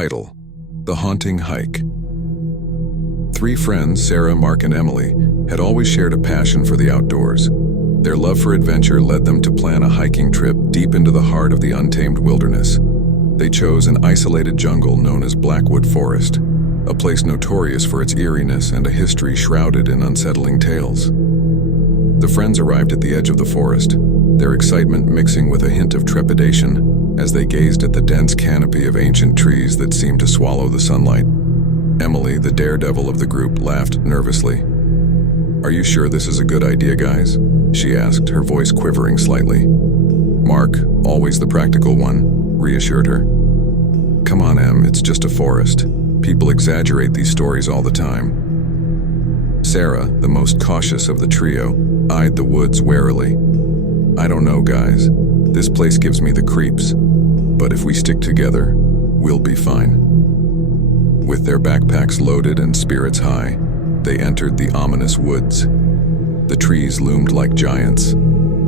Title: The Haunting Hike. Three friends, Sarah, Mark, and Emily, had always shared a passion for the outdoors. Their love for adventure led them to plan a hiking trip deep into the heart of the untamed wilderness. They chose an isolated jungle known as Blackwood Forest, a place notorious for its eeriness and a history shrouded in unsettling tales. The friends arrived at the edge of the forest, their excitement mixing with a hint of trepidation as they gazed at the dense canopy of ancient trees that seemed to swallow the sunlight. Emily, the daredevil of the group, laughed nervously. "Are you sure this is a good idea, guys?" she asked, her voice quivering slightly. Mark, always the practical one, reassured her. "Come on, Em, it's just a forest. People exaggerate these stories all the time." Sarah, the most cautious of the trio, eyed the woods warily. "I don't know, guys. This place gives me the creeps. But if we stick together, we'll be fine." With their backpacks loaded and spirits high, they entered the ominous woods. The trees loomed like giants,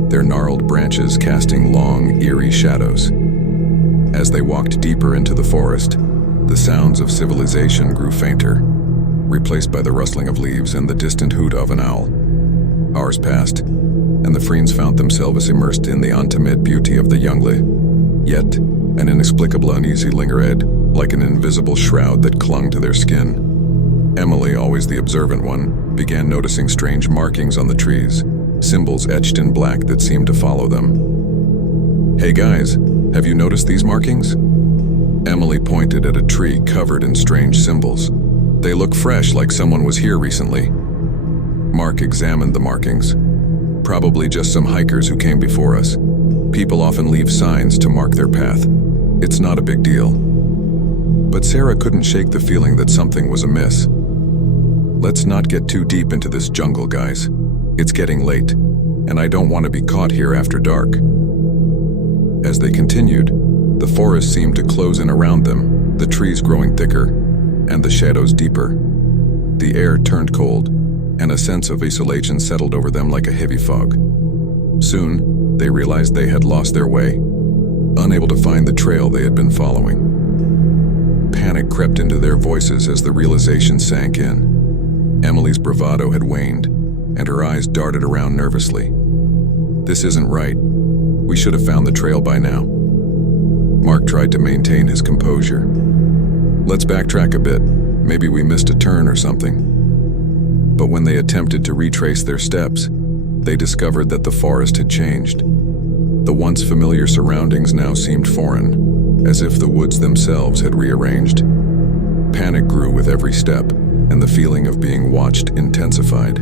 their gnarled branches casting long, eerie shadows. As they walked deeper into the forest, the sounds of civilization grew fainter, replaced by the rustling of leaves and the distant hoot of an owl. Hours passed, and the friends found themselves immersed in the untimid beauty of the jungle. Yet, an inexplicable uneasy lingered, like an invisible shroud that clung to their skin. Emily, always the observant one, began noticing strange markings on the trees, symbols etched in black that seemed to follow them. "Hey guys, have you noticed these markings?" Emily pointed at a tree covered in strange symbols. "They look fresh, like someone was here recently." Mark examined the markings. "Probably just some hikers who came before us. People often leave signs to mark their path. It's not a big deal." But Sarah couldn't shake the feeling that something was amiss. "Let's not get too deep into this jungle, guys. It's getting late, and I don't want to be caught here after dark." As they continued, the forest seemed to close in around them, the trees growing thicker, and the shadows deeper. The air turned cold, and a sense of isolation settled over them like a heavy fog. Soon, they realized they had lost their way, unable to find the trail they had been following. Panic crept into their voices as the realization sank in. Emily's bravado had waned, and her eyes darted around nervously. "This isn't right. We should have found the trail by now." Mark tried to maintain his composure. "Let's backtrack a bit. Maybe we missed a turn or something." But when they attempted to retrace their steps, they discovered that the forest had changed. The once familiar surroundings now seemed foreign, as if the woods themselves had rearranged. Panic grew with every step, and the feeling of being watched intensified.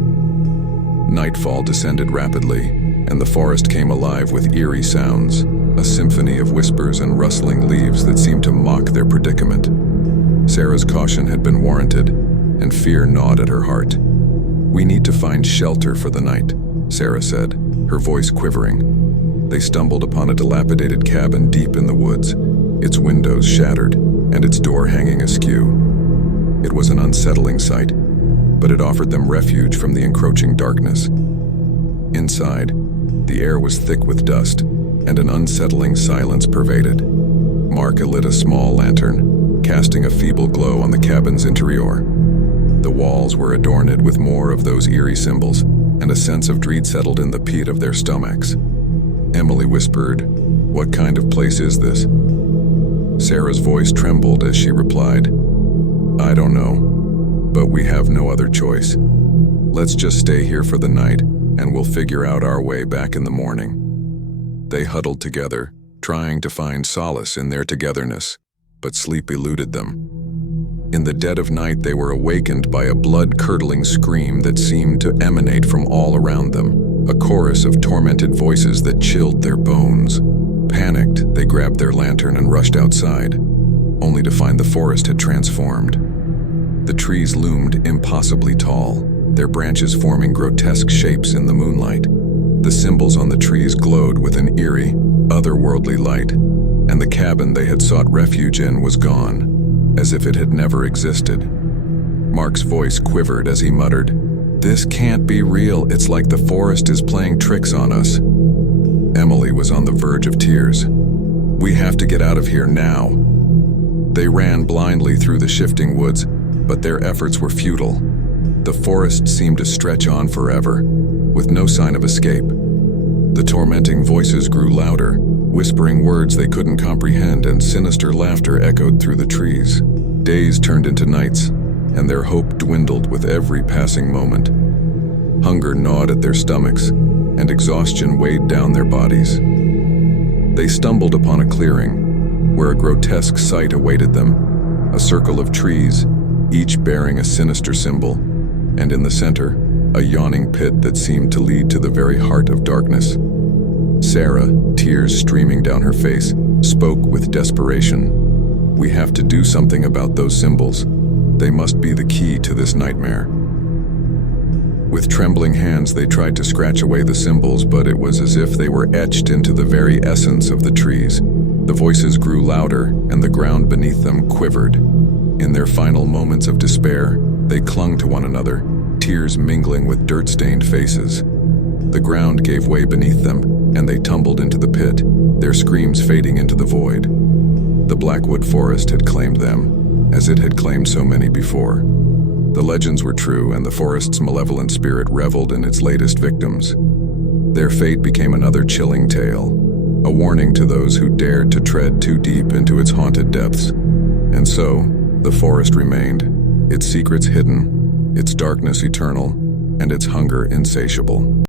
Nightfall descended rapidly, and the forest came alive with eerie sounds, a symphony of whispers and rustling leaves that seemed to mock their predicament. Sarah's caution had been warranted, and fear gnawed at her heart. "We need to find shelter for the night," Sarah said, her voice quivering. They stumbled upon a dilapidated cabin deep in the woods, its windows shattered and its door hanging askew. It was an unsettling sight, but it offered them refuge from the encroaching darkness. Inside, the air was thick with dust, and an unsettling silence pervaded. Mark lit a small lantern, casting a feeble glow on the cabin's interior. The walls were adorned with more of those eerie symbols, and a sense of dread settled in the pit of their stomachs. Emily whispered, "What kind of place is this?" Sarah's voice trembled as she replied, "I don't know, but we have no other choice. Let's just stay here for the night, and we'll figure out our way back in the morning." They huddled together, trying to find solace in their togetherness, but sleep eluded them. In the dead of night, they were awakened by a blood-curdling scream that seemed to emanate from all around them, a chorus of tormented voices that chilled their bones. Panicked, they grabbed their lantern and rushed outside, only to find the forest had transformed. The trees loomed impossibly tall, their branches forming grotesque shapes in the moonlight. The symbols on the trees glowed with an eerie, otherworldly light, and the cabin they had sought refuge in was gone, as if it had never existed. Mark's voice quivered as he muttered, "This can't be real. It's like the forest is playing tricks on us." Emily was on the verge of tears. "We have to get out of here now." They ran blindly through the shifting woods, but their efforts were futile. The forest seemed to stretch on forever, with no sign of escape. The tormenting voices grew louder, whispering words they couldn't comprehend, and sinister laughter echoed through the trees. Days turned into nights, and their hope dwindled with every passing moment. Hunger gnawed at their stomachs, and exhaustion weighed down their bodies. They stumbled upon a clearing, where a grotesque sight awaited them: a circle of trees, each bearing a sinister symbol, and in the center, a yawning pit that seemed to lead to the very heart of darkness. Sarah, tears streaming down her face, spoke with desperation. "We have to do something about those symbols. They must be the key to this nightmare." With trembling hands, they tried to scratch away the symbols, but it was as if they were etched into the very essence of the trees. The voices grew louder, and the ground beneath them quivered. In their final moments of despair, they clung to one another, tears mingling with dirt-stained faces. The ground gave way beneath them, and they tumbled into the pit, their screams fading into the void. The Blackwood Forest had claimed them, as it had claimed so many before. The legends were true, and the forest's malevolent spirit reveled in its latest victims. Their fate became another chilling tale, a warning to those who dared to tread too deep into its haunted depths. And so, the forest remained, its secrets hidden, its darkness eternal, and its hunger insatiable.